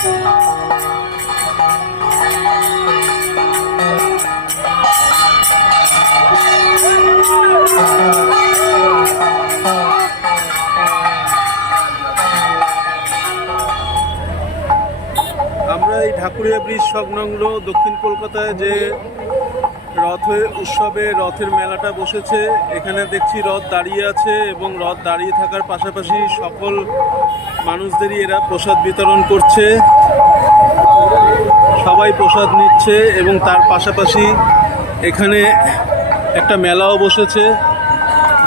আমরা এই ঢাকুরিয়া ব্রিজ সংলগ্ন দক্ষিণ কলকাতায় যে রথের মেলাটা বসেছে, এখানে দেখছি রথ দাঁড়িয়ে আছে এবং রথ দাঁড়িয়ে থাকার পাশাপাশি সকল মানুষদেরই এরা প্রসাদ বিতরণ করছে। সবাই প্রসাদ নিচ্ছে এবং তার পাশাপাশি এখানে একটা মেলাও বসেছে।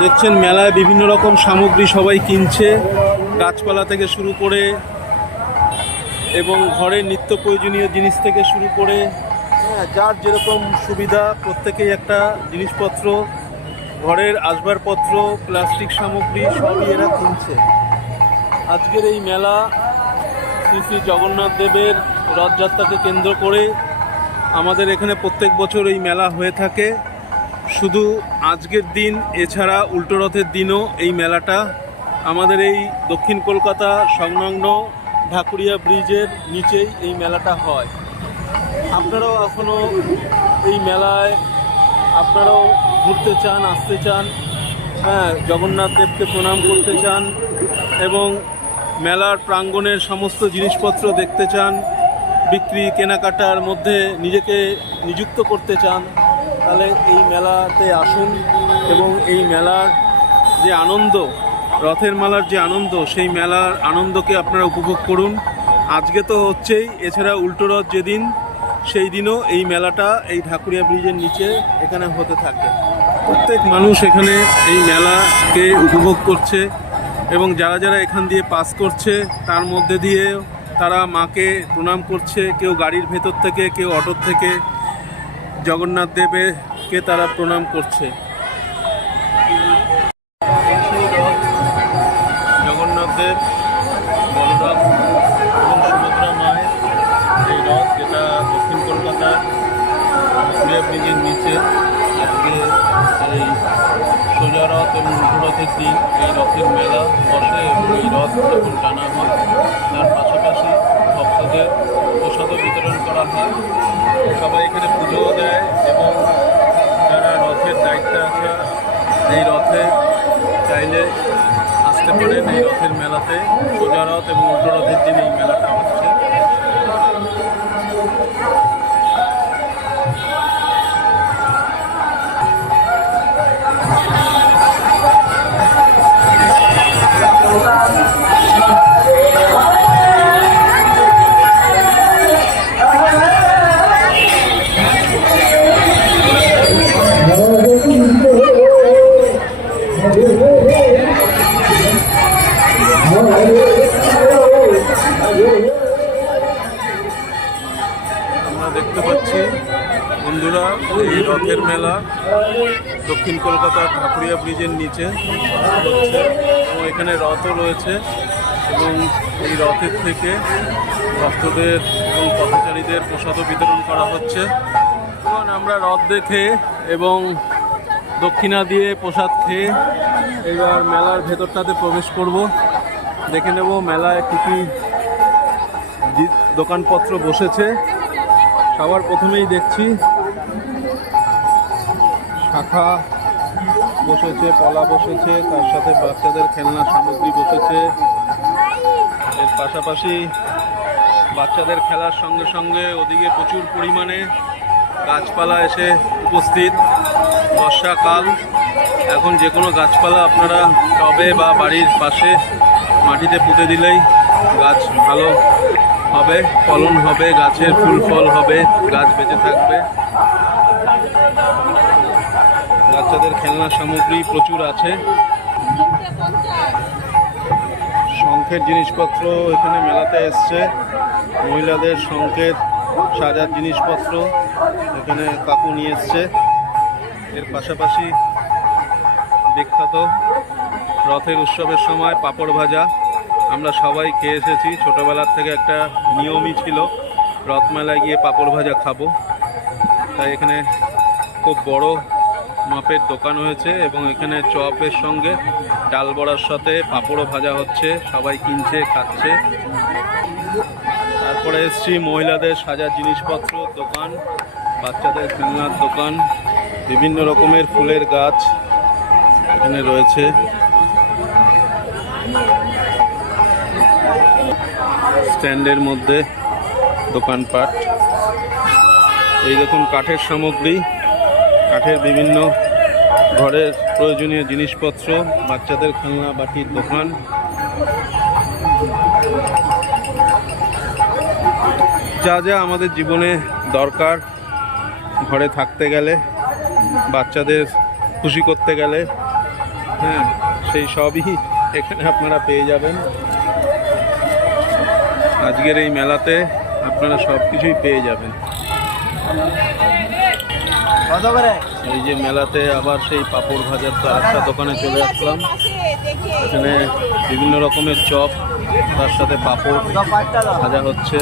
দেখছেন মেলায় বিভিন্ন রকম সামগ্রী সবাই কিনছে, গাছপালা থেকে শুরু করে এবং ঘরের নিত্য প্রয়োজনীয় জিনিস থেকে শুরু করে যার যেরকম সুবিধা প্রত্যেকেই একটা জিনিসপত্র, ঘরের আসবাবপত্র, প্লাস্টিক সামগ্রী সবই এরা কিনছে। আজকের এই মেলা শ্রী শ্রী জগন্নাথ দেবের রথযাত্রাকে কেন্দ্র করে আমাদের এখানে প্রত্যেক বছর এই মেলা হয়ে থাকে। শুধু আজকের দিন এছাড়া উল্টো রথের দিনও এই মেলাটা আমাদের এই দক্ষিণ কলকাতা সংলগ্ন ঢাকুরিয়া ব্রিজের নিচেই এই মেলাটা হয়। আপনারাও এখনও এই মেলায় আপনারাও ঘুরতে চান, আসতে চান, জগন্নাথ দেবকে প্রণাম করতে চান এবং মেলার প্রাঙ্গণের সমস্ত জিনিসপত্র দেখতে চান, বিক্রি কেনাকাটার মধ্যে নিজেকে নিযুক্ত করতে চান, তাহলে এই মেলাতে আসুন এবং এই মেলার যে আনন্দ, রথের মেলার যে আনন্দ, সেই মেলার আনন্দকে আপনারা উপভোগ করুন। আজকে তো হচ্ছেই, এছাড়া উল্টো রথ যেদিন সেই দিনও এই মেলাটা এই ঢাকুরিয়া ব্রিজের নিচে এখানে হতে থাকে। প্রত্যেক মানুষ এখানে এই মেলাকে উপভোগ করছে এবং যারা যারা এখান দিয়ে পাস করছে তার মধ্যে দিয়ে তারা মাকে প্রণাম করছে। কেউ গাড়ির ভেতর থেকে, কেউ অটোর থেকে জগন্নাথ দেবকে তারা প্রণাম করছে। জগন্নাথ দেব, বলরাম এবং সুভদ্রা মায়ের এই রথ, যেটা দক্ষিণ কলকাতার ঢাকুরিয়া ব্রিজের নিচে আজকে এই সোজা রথ এবং উল্টো রথের দিন এই রথের মেলা বসে এবং এই রথ যখন টানা হয় তার পাশাপাশি ভক্তদের প্রসাদও বিতরণ করা হয়। সবাই এখানে পুজোও দেয় এবং যারা রথের দায়িত্বে আছে এই রথে চাইলে আসতে পারেন। এই রথের মেলাতে সোজা রথ এবং উল্টো রথের দিন এই মেলাটা হচ্ছে। আমরা দেখতে পাচ্ছি বন্ধুরা, এই রথের মেলা দক্ষিণ কলকাতার ঢাকুরিয়া ব্রিজের নিচে হচ্ছে এবং এখানে রথও রয়েছে এবং এই রথের থেকে ভক্তদের এবং পথচারীদের প্রসাদও বিতরণ করা হচ্ছে। এবং আমরা রথ দেখে এবং দক্ষিণা দিয়ে প্রসাদ খেয়ে এবার মেলার ভেতরটাতে প্রবেশ করব। দেখে নেব মেলায় কী কী দোকানপত্র বসেছে। সবার প্রথমেই দেখছি শাখা বসেছে, পলা বসেছে, তার সাথে বাচ্চাদের খেলনা সামগ্রী বসেছে। এর পাশাপাশি বাচ্চাদের খেলার সঙ্গে সঙ্গে ওদিকে প্রচুর পরিমাণে গাছপালা এসে উপস্থিত। বর্ষাকাল, এখন যে কোনো গাছপালা আপনারা টবে বা বাড়ির পাশে মাটিতে পুঁতে দিলেই গাছ ভালো হবে, ফলন হবে, গাছের ফুল ফল হবে, গাছ বেঁচে থাকবে। বাচ্চাদের খেলনা সামগ্রী প্রচুর আছে। শঙ্খের জিনিসপত্র এখানে মেলাতে এসছে। মহিলাদের শঙ্খের সাজার জিনিসপত্র এখানে কাকু নিয়ে এসছে। এর পাশাপাশি বিখ্যাত রথের উৎসবের সময় পাঁপড় ভাজা আমরা সবাই খেয়ে এসেছি। ছোটোবেলার থেকে একটা নিয়মই ছিল রথমেলায় গিয়ে পাঁপড় ভাজা খাবো। তাই এখানে খুব বড় মাপের দোকান হয়েছে এবং এখানে চপের সঙ্গে ডাল বড়ার সাথে পাঁপড়ও ভাজা হচ্ছে, সবাই কিনছে, খাচ্ছে। তারপরে তারপরে এসছি মহিলাদের সাজার জিনিসপত্র দোকান, বাচ্চাদের খেলনার দোকান, বিভিন্ন রকমের ফুলের গাছ এখানে রয়েছে। স্ট্যান্ডের মধ্যে দোকানপাট, এই দেখুন কাঠের সামগ্রী, কাঠের বিভিন্ন ঘরের প্রয়োজনীয় জিনিসপত্র, বাচ্চাদের খেলনা বাটির দোকান। যা যা আমাদের জীবনে দরকার ঘরে থাকতে গেলে, বাচ্চাদের খুশি করতে গেলে, হ্যাঁ, সেই সবই এখানে আপনারা পেয়ে যাবেন। আজকের এই মেলাতে আপনারা সব কিছুই পেয়ে যাবেন। এই যে মেলাতে আবার সেই পাঁপড় ভাজার তো একটা দোকানে চলে আসলাম। এখানে বিভিন্ন রকমের চপ, তার সাথে পাঁপড় ভাজা হচ্ছে।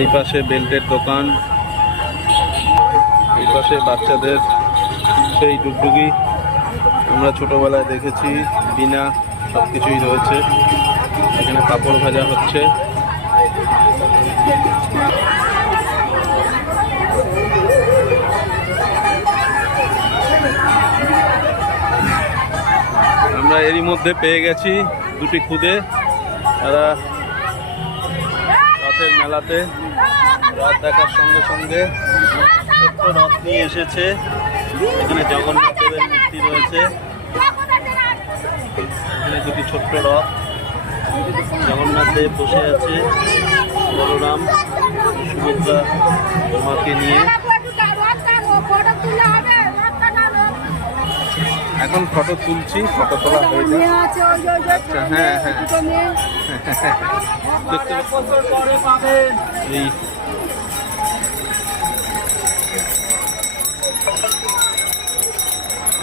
এই পাশে বেল্টের দোকান, এই পাশে বাচ্চাদের সেই ডুগডুগি আমরা ছোটোবেলায় দেখেছি, বিনা সব কিছুই রয়েছে। এখানে পাঁপড় ভাজা হচ্ছে। আমরা এরই মধ্যে পেয়ে গেছি দুটি খুদে, তারা রথের মেলাতে রথ দেখার সঙ্গে সঙ্গে ছোট্ট রথ নিয়ে এসেছে। এখানে জগন্নাথ দেবের মূর্তি রয়েছে, এখানে দুটি ছোট্ট রথ, জগন্নাথ দেব বসে আছে, বলরাম সুভদ্রা মাকে নিয়ে। এখন ফটো তুলছি, ফটো তোলা হয়ে যায়। আচ্ছা, হ্যাঁ হ্যাঁ, দেখতে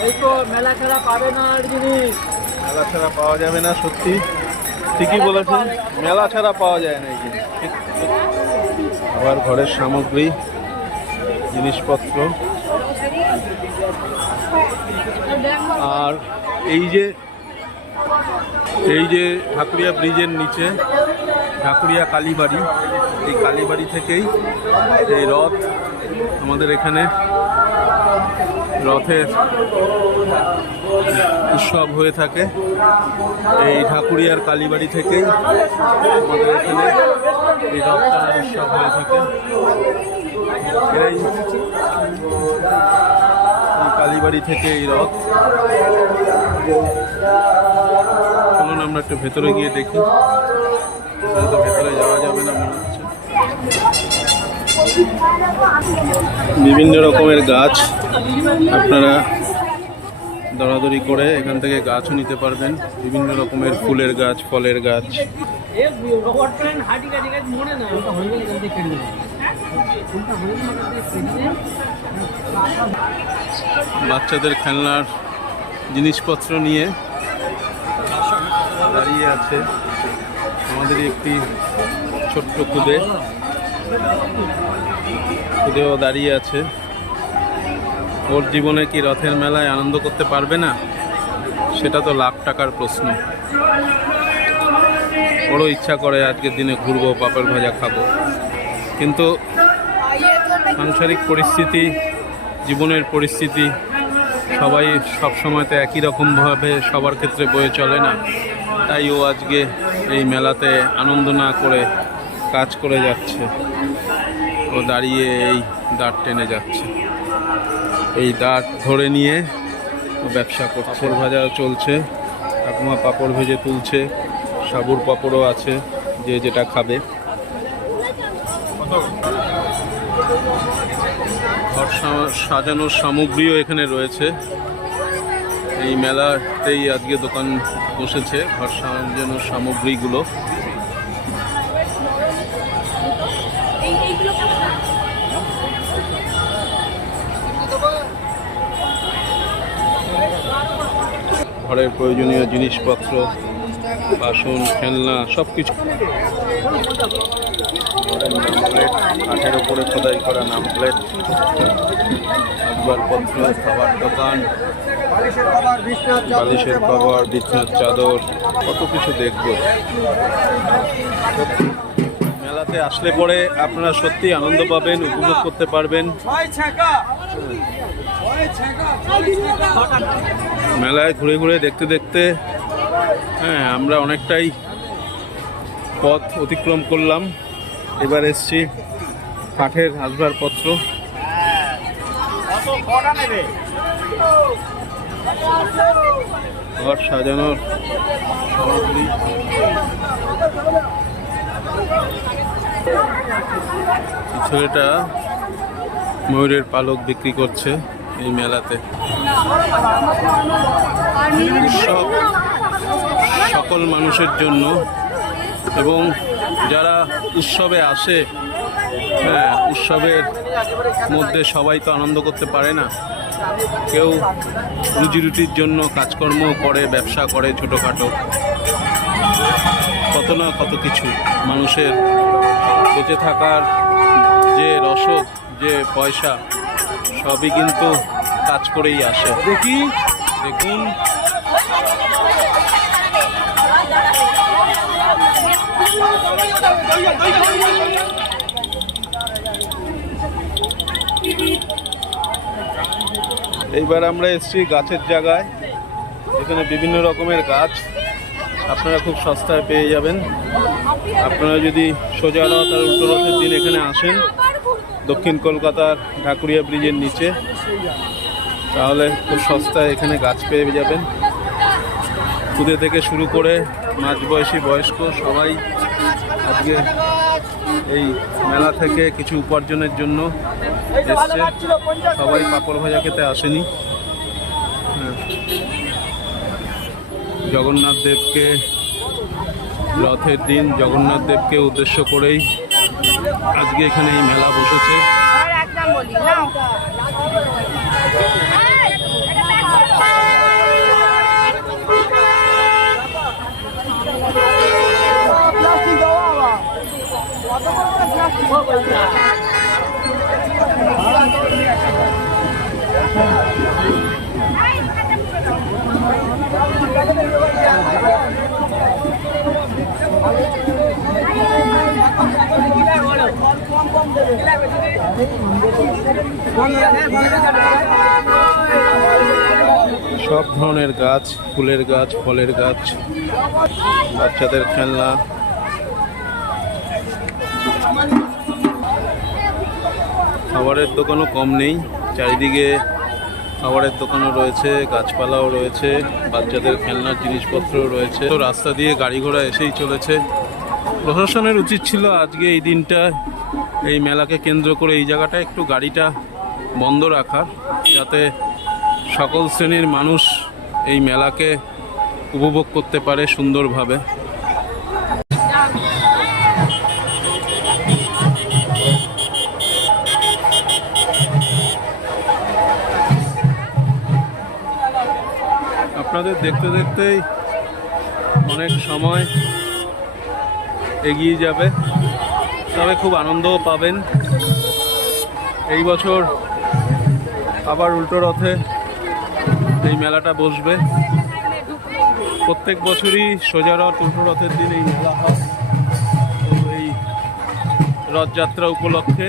এই মেলা ছাড়া পাবে না আর জিনিস, মেলা ছাড়া পাওয়া যাবে না। সত্যি ঠিকই বলেছেন, মেলা ছাড়া পাওয়া যায় না এই জিনিস। আবার ঘরের সামগ্রী, জিনিসপত্র। আর এই যে ঢাকুরিয়া ব্রিজের নিচে ঢাকুরিয়া কালীবাড়ি, এই কালীবাড়ি থেকেই এই রথ আমাদের এখানে রথের উৎসব হয়ে থাকে। এই ঢাকুরিয়ার কালীবাড়ি থেকেই আমাদের এখানে এই রথ টানার উৎসব হয়ে থাকে। এই কালীবাড়ি থেকে এই রথ। চলুন আমরা একটু ভেতরে গিয়ে দেখি। তো ভেতরে যাওয়া যাবে না মনে হচ্ছে। বিভিন্ন রকমের গাছ আপনারা দরাদরি করে এখান থেকে গাছও নিতে পারবেন। বিভিন্ন রকমের ফুলের গাছ, ফলের গাছ। বাচ্চাদের খেলনার জিনিসপত্র নিয়ে দাঁড়িয়ে আছে আমাদের একটি ছোট্ট খুদেও দাঁড়িয়ে আছে। ওর জীবনে কি রথের মেলায় আনন্দ করতে পারবে না, সেটা তো লাখ টাকার প্রশ্ন। ওরও ইচ্ছা করে আজকের দিনে ঘুরবো, পাঁপড় ভাজা খাবো, কিন্তু সাংসারিক পরিস্থিতি, জীবনের পরিস্থিতি সবাই সব সময়তে একই রকমভাবে সবার ক্ষেত্রে বয়ে চলে না। তাই ও আজকে এই মেলাতে আনন্দ না করে কাজ করে যাচ্ছে। ও দাঁড়িয়ে এই দাঁড় টেনে যাচ্ছে, এই দাঁড় ধরে নিয়ে ও ব্যবসা করছে। পাঁপড় ভাজাও চলছে, ঠাকুমা পাঁপড় ভেজে তুলছে, সাবুর পাঁপড়ও আছে, যে যেটা খাবে। ঘর সাজানোর সামগ্রীও এখানে রয়েছে। এই মেলাতেই আজকে দোকান বসেছে ঘর সাজানোর সামগ্রীগুলো। ঘরের প্রয়োজনীয় জিনিসপত্র, বাসন, খেলনা, সব কিছু। কাঠের উপরে খোদাই করা নাম প্লেট, আসবাবপত্র, খাবার দোকান, বালিশের কভার, বিছানার চাদর, কত কিছু দেখবো। মেলাতে মেলাতে আসলে পরে আপনারা সত্যি আনন্দ পাবেন, উপভোগ করতে পারবেন। মেলায় ঘুরে ঘুরে দেখতে দেখতে আমরা অনেকটাই পথ অতিক্রম করলাম। এবার এসছি কাঠের আসবাবপত্র। ঘর সাজানোর সামগ্রী। ছেলেটা ময়ূরের পালক বিক্রি করছে এই মেলাতে। সকল মানুষের জন্য, এবং যারা উৎসবে আসে, উৎসবের মধ্যে সবাই তো আনন্দ করতে পারে না। কেউ রুজি রুটির জন্য কাজকর্ম করে, ব্যবসা করে ছোটোখাটো, কত না কত কিছু। মানুষের বেঁচে থাকার যে রসদ, যে পয়সা, সবই কিন্তু কাজ করেই আসে। দেখুন এইবার আমরা এসেছি গাছের জায়গায়। এখানে বিভিন্ন রকমের গাছ আপনারা খুব সস্তায় পেয়ে যাবেন। আপনারা যদি সোজা রথ আর উল্টো রথের দিন এখানে আসেন, দক্ষিণ কলকাতার ঢাকুরিয়া ব্রিজের নিচে, তাহলে খুব সস্তায় এখানে গাছ পেয়ে যাবেন। খুদে থেকে শুরু করে মাঝবয়সী, বয়স্ক সবাই আজকে এই মেলা থেকে কিছু উপার্জনের জন্য এসছে। সবাই পাঁপড় ভাজা খেতে আসেনি। জগন্নাথ দেবকে, রথের দিন জগন্নাথ দেবকে উদ্দেশ্য করেই আজকে এখানে এই মেলা বসেছে। সব ধরনের গাছ, ফুলের গাছ, ফলের গাছ, বাচ্চাদের খেলনা। খাবারের দোকানও কম নেই, চারিদিকে খাবারের দোকানও রয়েছে, গাছপালাও রয়েছে, বাচ্চাদের খেলনার জিনিসপত্রও রয়েছে। তো রাস্তা দিয়ে গাড়ি ঘোড়া এসেই চলেছে। প্রশাসনের উচিত ছিল আজকে এই দিনটা, এই মেলাকে কেন্দ্র করে এই জায়গাটা একটু গাড়িটা বন্ধ রাখার, যাতে সকল শ্রেণীর মানুষ এই মেলাকে উপভোগ করতে পারে সুন্দরভাবে। আপনাদের দেখতে দেখতেই অনেক সময় এগিয়ে যাবে, তবে খুব আনন্দও পাবেন। এই বছর আবার উল্টো রথে এই মেলাটা বসবে। প্রত্যেক বছরই সোজা রথ উল্টো রথের দিন এই মেলা হয়। তো এই রথযাত্রা উপলক্ষে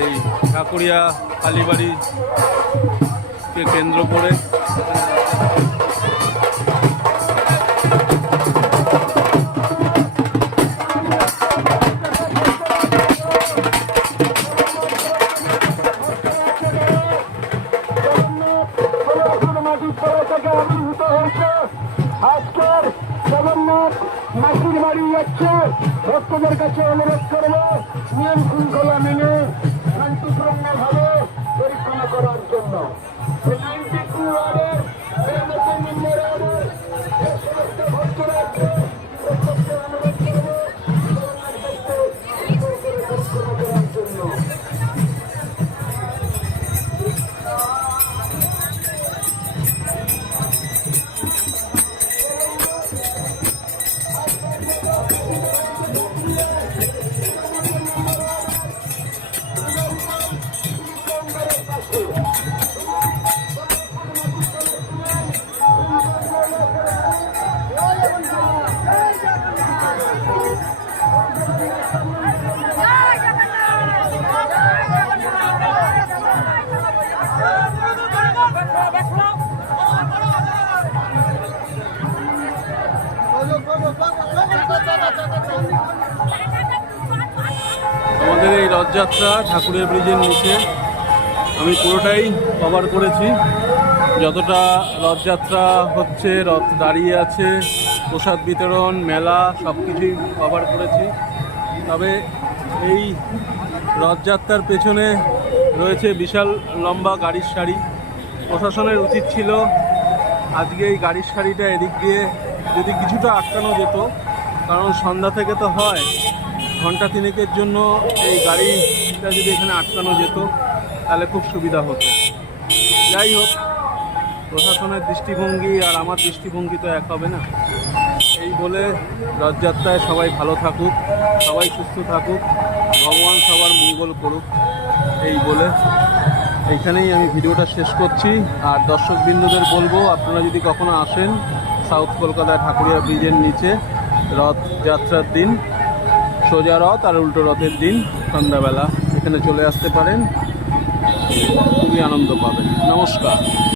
এই ঢাকুরিয়া কালীবাড়িকে কেন্দ্র করে আজকের জগন্নাথ মাসির বাড়ি যাচ্ছে। ভক্তদের কাছে অনুরোধ করবো নিয়ম শৃঙ্খলা মেনে শান্তিপূর্ণভাবে পরিচালনা করার জন্য। 92 ওয়ার্ডের নতুন নম্বর ওয়ার্ডের সমস্ত ভক্তরাকে অনুরোধ করবো পরিচালনা করার জন্য। আমাদের এই রথযাত্রা ঠাকুরের ব্রিজের নিচে আমি পুরোটাই কভার করেছি। যতটা রথযাত্রা হচ্ছে, রথ দাঁড়িয়ে আছে, প্রসাদ বিতরণ, মেলা সব কিছুই কভার করেছি। তবে এই রথযাত্রার পেছনে রয়েছে বিশাল লম্বা গাড়ির সারি। প্রশাসনের উচিত ছিল আজকে এই গাড়ির সারিটা এদিক দিয়ে যদি কিছুটা আটকানো যেত, কারণ সন্ধ্যা থেকে তো হয়, ঘন্টা তিনেকের জন্য এই গাড়িটা যদি এখানে আটকানো যেত তাহলে খুব সুবিধা হতো। যাই হোক, প্রশাসনের দৃষ্টিভঙ্গি আর আমার দৃষ্টিভঙ্গি তো এক হবে না। এই বলে রথযাত্রায় সবাই ভালো থাকুক, সবাই সুস্থ থাকুক, ভগবান সবার মঙ্গল করুক, এই বলে এইখানেই আমি ভিডিওটা শেষ করছি। আর দর্শকবৃন্দদের বলবো, আপনারা যদি কখনো আসেন সাউথ কলকাতায় ঠাকুরিয়া ব্রিজের নিচে রথযাত্রার দিন, সোজা রথ আর উল্টো রথের দিন সন্ধ্যাবেলা এখানে চলে আসতে পারেন, খুবই আনন্দ পাবেন। নমস্কার।